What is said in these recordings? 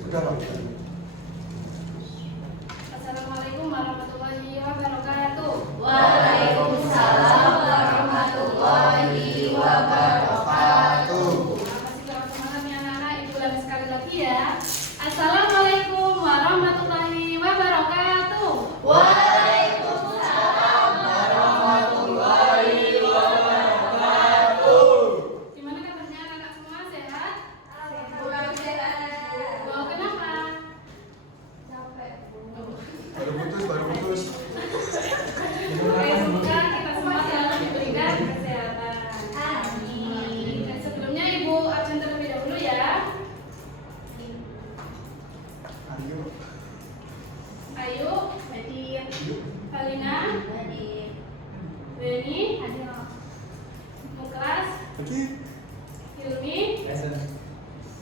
Sudah Pak. Assalamualaikum warahmatullahi wabarakatuh. Waalaikumsalam warahmatullahi wabarakatuh. Masih kurang semangat nih anak-anak, Ibu ulangi sekali lagi ya. Assalamualaikum warahmatullahi wabarakatuh. Waalaikumsalam warahmatullahi wabarakatuh. Gimana kabarnya anak-anak semua, sehat? Alhamdulillah sehat. Wow, kenapa? Capek. Baru putus. Oke, semoga kita semua selalu diberikan kesehatan. Amin. Dan sebelumnya Ibu absen terlebih dahulu ya. Ayo. Ayu, Hadir, Halina, Hadir. Beni, Hadir. Muklas, Lagi. Hilmi,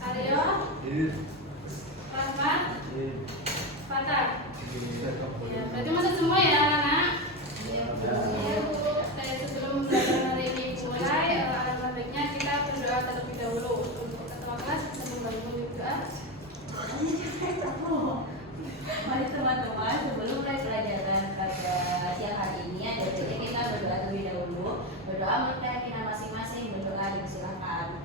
Aryo, Rahmat, Fatah. Ya, berarti masuk semua ya anak-anak. Sebelum belajar hari ini mulai, alangkah baiknya kita berdoa terlebih dahulu. Untuk ketua kelas bisa membantu juga. Mari teman-teman, sebelum mulai pelajaran pada siang hari ini ada baiknya kita berdoa terlebih dahulu. Berdoa menurut keyakinan masing-masing, berdoa dipersilakan.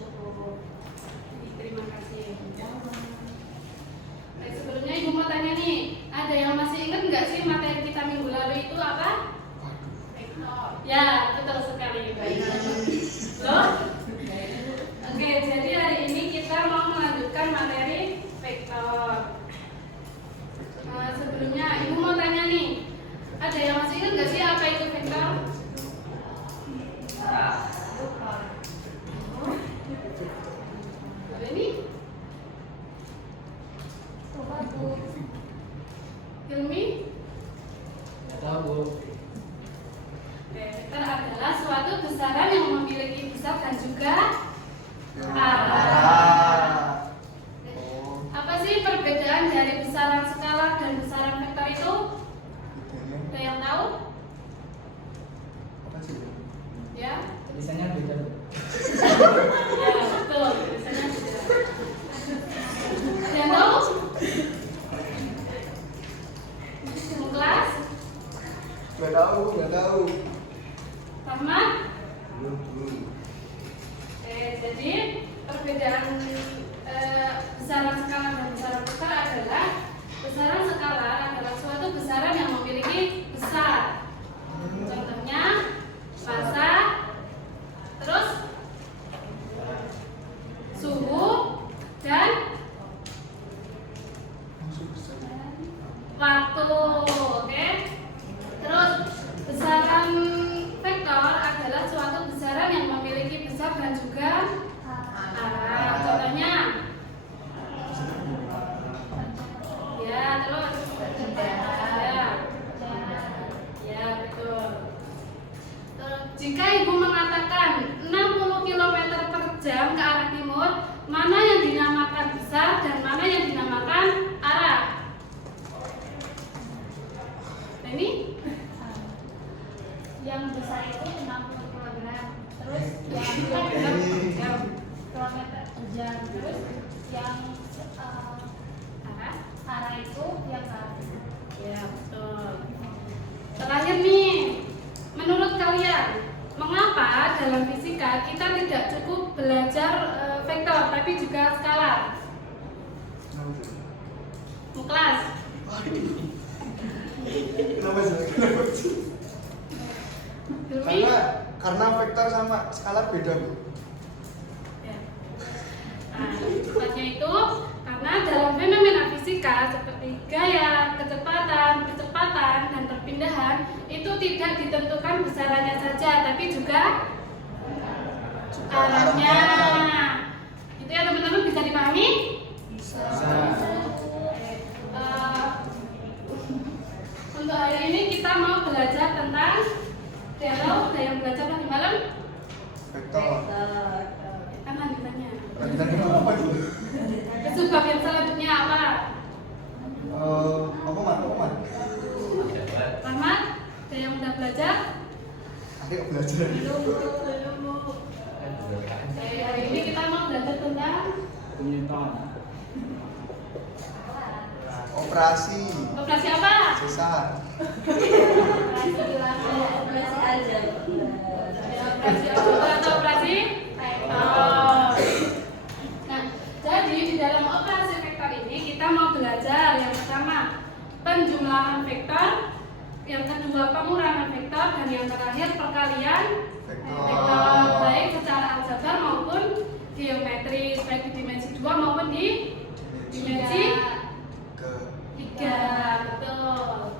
Cukup. Terima kasih. Baik, sebelumnya Ibu mau tanya nih, ada yang masih ingat nggak sih materi kita minggu lalu itu apa? Ya, betul sekali. Loh? Oke, jadi hari ini kita mau melanjutkan materi vektor. Sebelumnya Ibu mau tanya nih, ada yang masih ingat nggak sih apa itu vektor? Boleh nih? Hilmi? Oke, vektor adalah suatu besaran yang memiliki pusat dan juga arah. Apa sih perbedaan dari besaran skalar dan besaran vektor itu? Ada yang tahu? Apa sih? Ya? Tulisannya beda. Ya, betul. Biasanya beda. Ada yang tahu? Kelas? Nggak tahu. Rahmat? Belum. Oke, jadi perbedaan besaran skalar dan besaran vektor adalah besaran skalar adalah suatu besaran yang memiliki besar. Contohnya massa, terus suhu dan waktu. Oke. Terus besaran vektor adalah suatu besaran yang memiliki besar dan juga arah. Contohnya ya, terus ya betul. Jika Ibu mengatakan 60 km per jam ke arah timur, mana yang dinamakan besar dan mana yang dinamakan arah? Nah, ini Yang besar itu 60 kg. Terus yang kilometer per jam. Terus yang arah. arah itu yang ke arah. Ya, betul. Terakhir nih, menurut kalian, mengapa dalam fisika kita tidak cukup belajar vektor tapi juga skalar? Muklas? Kenapa sih? Hilmi? Karena vektor sama skalar beda, Bu. Ya. Nah, tepatnya itu karena dalam fenomena fisika seperti gaya, kecepatan, dan perpindahan itu tidak ditentukan besarannya saja, tapi juga arahnya. Itu ya teman-teman, bisa dipahami? Untuk hari ini kita mau belajar tentang ada yang belajar tadi malam? Vektor. Kan lanjutannya. Lanjutannya apa itu? Sebab yang selanjutnya apa? Apa man? Rahmat? Ada yang udah belajar? Ayo belajar. Belum. Jadi hari ini kita mau belajar tentang Operasi operasi apa? sesar. Operasi aja. Operasi apa atau operasi vektor. Nah, jadi di dalam operasi vektor ini kita mau belajar yang pertama penjumlahan vektor, yang kedua pengurangan vektor, dan yang terakhir perkalian vektor baik secara aljabar maupun geometris, baik di dimensi 2 maupun di dimensi 3. Betul.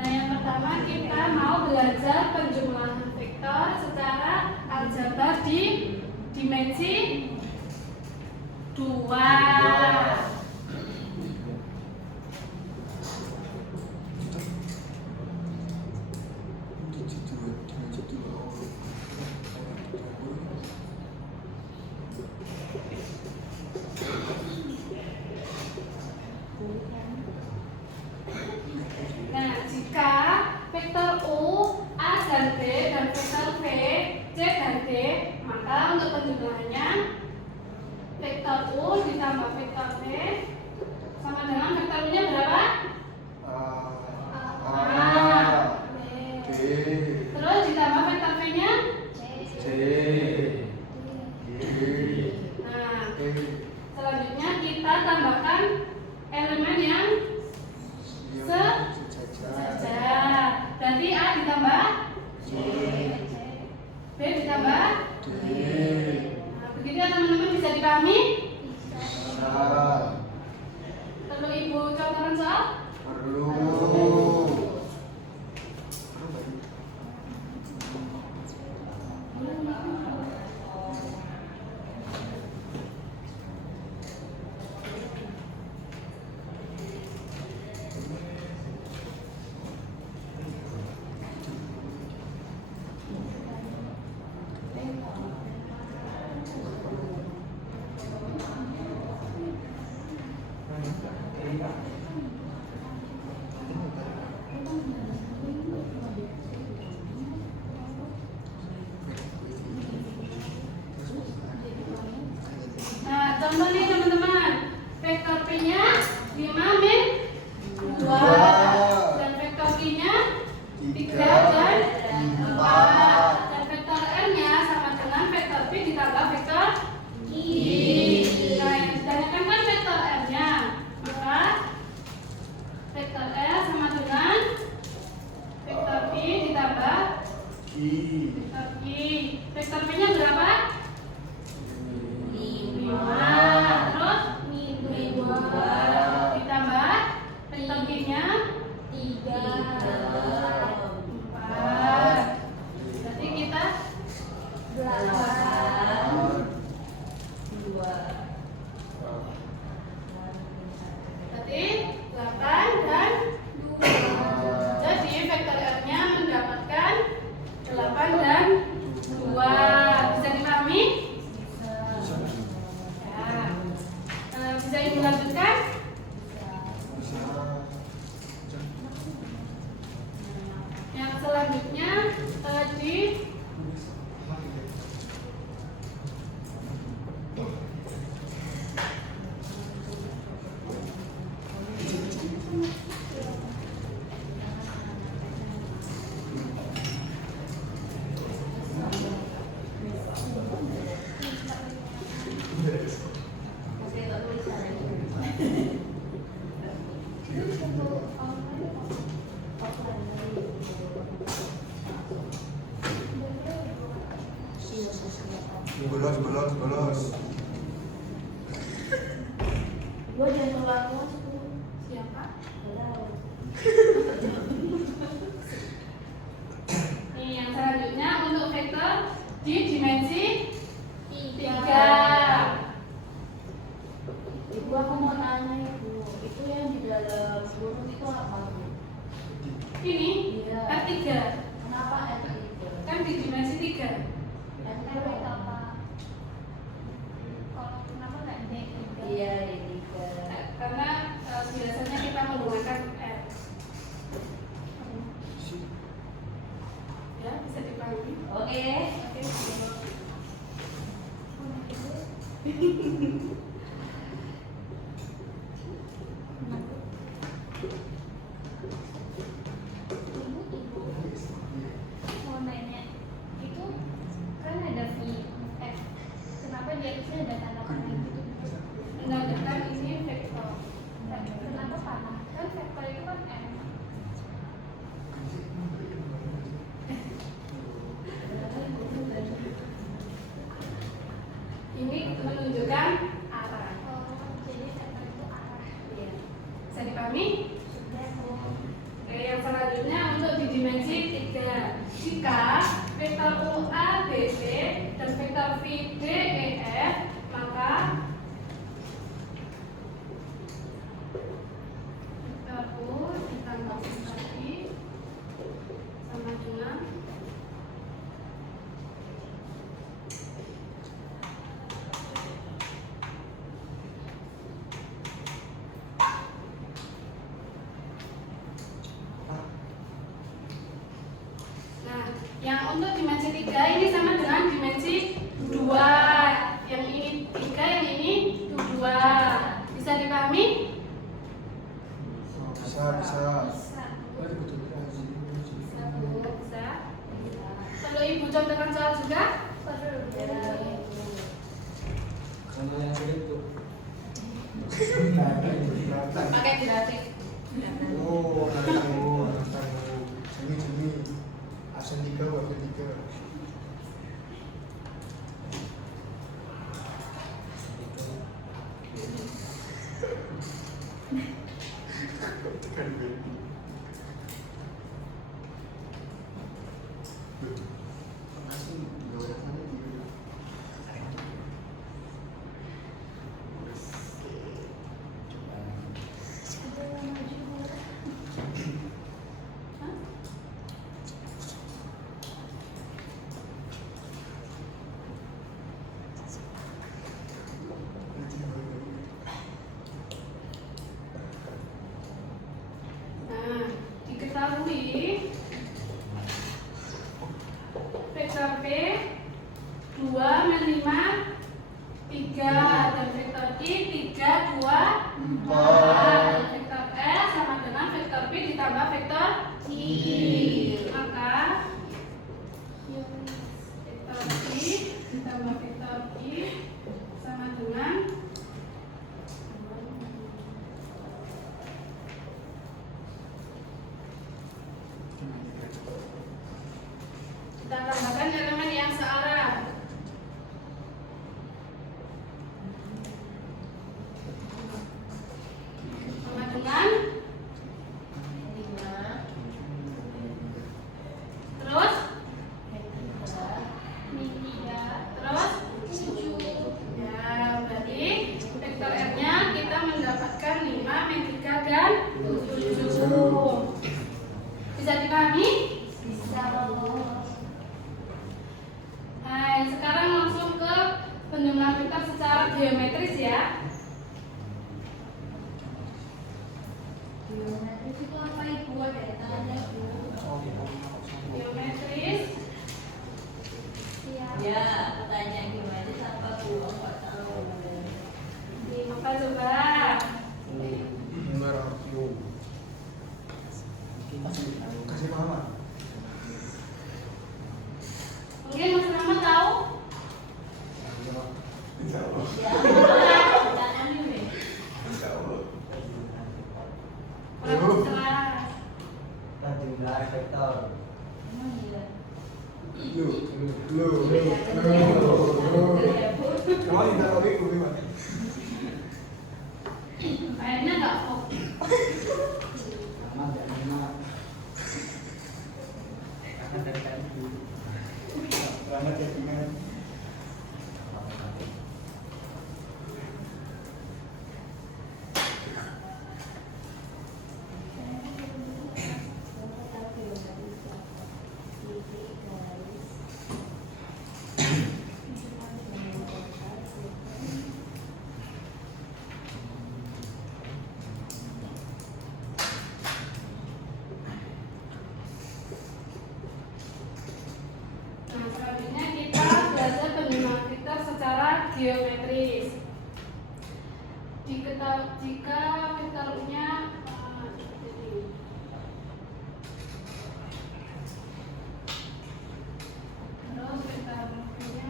Nah, yang pertama kita mau belajar penjumlahan vektor secara aljabar di dimensi 2. Nah, jika vektor U, A dan B dan vektor V, C dan D, maka untuk penjumlahannya vektor U ditambah vektor V sama dengan vektor U-nya berapa? A. D. Terus ditambah vektor V-nya? C. D. Nah, E. selanjutnya kita tambahkan elemen yang sejajar. Berarti A ditambah D. B ditambah D. Nah, begitu ya teman-teman, bisa dipahami? Bisa. Perlu ibu contohkan soal? Perlu. Nah, contoh nih teman-teman. Vektor P-nya 5 min 2 dan vektor Q-nya 3 dan 4 dan vektor R-nya sama dengan vektor P ditambah vektor I. Nah, yang ditanyakan kan vektor R-nya, maka vektor R sama dengan vektor I ditambah vektor I. Vektor P-nya berapa? 5. Terus 2 ditambah Bolos. Gua jangan keluar keluar. Siapa? Tahu. Nih yang selanjutnya untuk vektor di dimensi 3. Ibu aku mau tanya ibu, itu yang di dalam burung itu apa bu? Ini Iya. R3. Kenapa itu? Kan di dimensi 3. Iya ini ke. Karena biasanya kita menggunakan R. Ya, bisa dipahami. Oke. Mau nanya, itu kan ada V, F. Kenapa di atasnya ada tanda panah gitu? Menandakan ini vektor. Kenapa panah? Kan vektor itu kan M. Ini menunjukkan arah. Oh, jadi vektor itu arah. Iya. Bisa dipahami? Sudah. Oke, yang selanjutnya untuk di dimensi 3. Jika vektor U A B C dan vektor V D E F, maka vektor U ditambah vektor V sama dengan Nah, yang untuk dimensi 3 ini sama dengan dimensi 2. Yang ini 3, yang ini 2. Bisa dipahami? Bisa. Bisa. Bisa, Bu. Bisa. Perlu Ibu contohkan soal juga? Perlu. Kalau yang sulit tuh. Pakai grafik. Oh, tahu. Sini. Absen 3, absen 3. Nah, diketahui vektor P 2 men 5 3 dan vektor I 3 2 4 dan vektor S sama dengan vektor P ditambah vektor I. Maka vektor I ditambah vektor I sama dengan kita tambahkan elemen yang searah. Sama dengan terus Min 3. terus 7. Ya, berarti vektor R-nya kita mendapatkan 5 min 3 dan 7. Bisa dipahami? Bisa bu. Nah, sekarang langsung ke penjumlahan vektor secara geometris ya. Geometris itu apa ibu? Ada tanya bu. Geometris Siap. Ya, aku tanya geometris apa bu? Aku nggak tahu. apa coba? Kasih mama. Mungkin Mas Rahmat tahu? Ya, jangan ini. vektor. Emang iya. Lu. Kamu minta lagi gue gimana? Kayaknya nggak kok. Sama jangan enak. Karena dari tadi Karena chattingan. Nah, selanjutnya kita belajar penggunaan vektor secara geometris. Jika vektornya seperti ini. Terus vektornya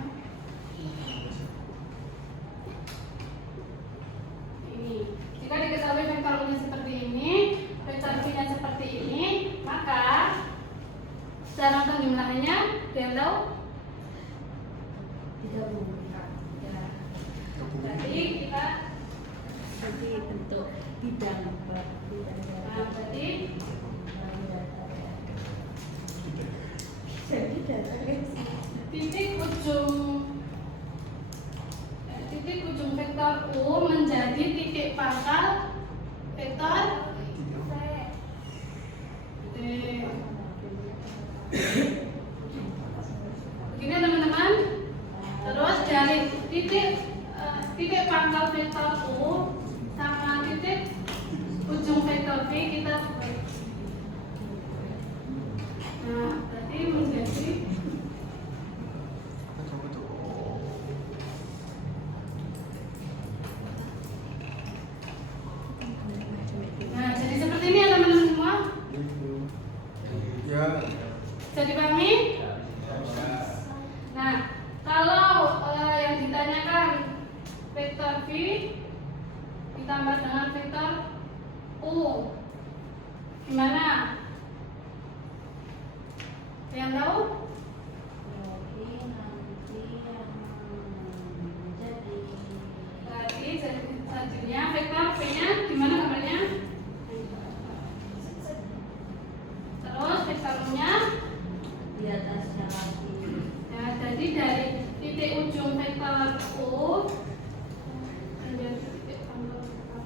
ini. Jika diketahui vektornya seperti ini, vektor V-nya seperti ini, maka cara penjumlahannya dia tahu? Tidak menggunakan. Ya. Berarti kita Jadi bentuk bidang berarti jadi data titik ujung vektor U menjadi titik pangkal vektor V. Begini teman-teman. Terus dari titik pangkal vektor U sama titik ujung vektor V kita berarti menjadi jadi seperti ini ya teman-teman semua. Ya. Jadi pahami? Nah, kalau yang ditanyakan vektor V ditambah dengan vektor U, gimana? Yang tahu? Berarti selanjutnya vektor V-nya gimana gambarnya? Terus vektor U-nya? di atasnya lagi. Ya, jadi dari titik ujung vektor U menjadi titik pangkal vektor.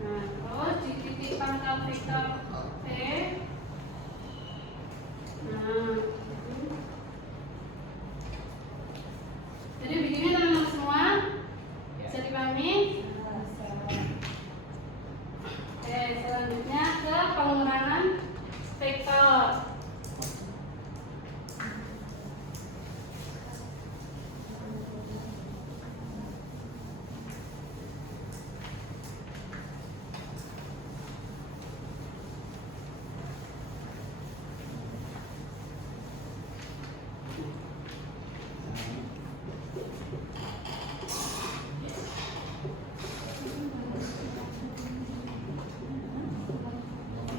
Nah, terus di titik pangkal vektor V. Nah, jadi begini teman-teman semua, bisa dipahami? Oke, selanjutnya ke pengurangan vektor.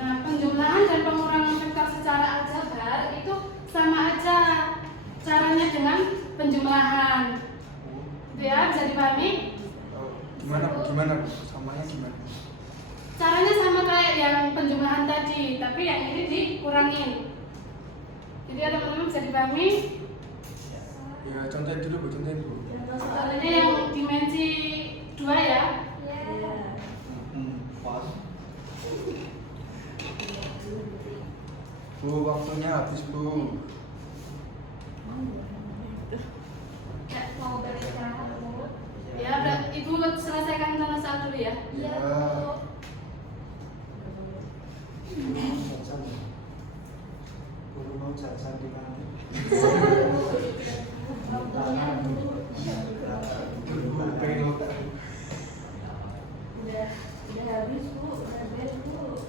Nah, penjumlahan dan pengurangan vektor secara aljabar itu sama aja caranya dengan penjumlahan. Gitu ya, bisa dipahami? Gimana? Samanya gimana? Caranya sama kayak yang penjumlahan tadi, tapi yang ini dikurangin. Jadi ya teman-teman bisa dipahami? Ya, contohin dulu, Bu. Caranya yang dimensi 2 ya. Pas. Bu, waktunya habis, Bu. Ya, mau beristirahat dulu. Ya, Ibu selesaikan soal dulu ya. Ya. Guru mau jajan di mana? Udah habis Bu, udah beres Bu.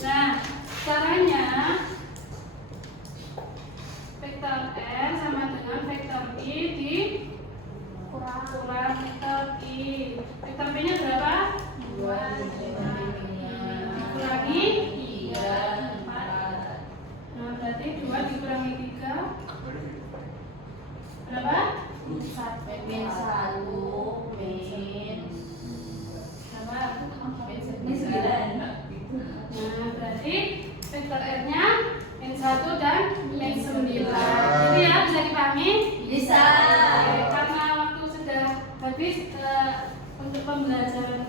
Nah, caranya vektor R sama dengan vektor I Jadi vektor R-nya N1 dan N9. Jadi ya bisa dipahami? Bisa. Oke, karena waktu sudah habis untuk pembelajaran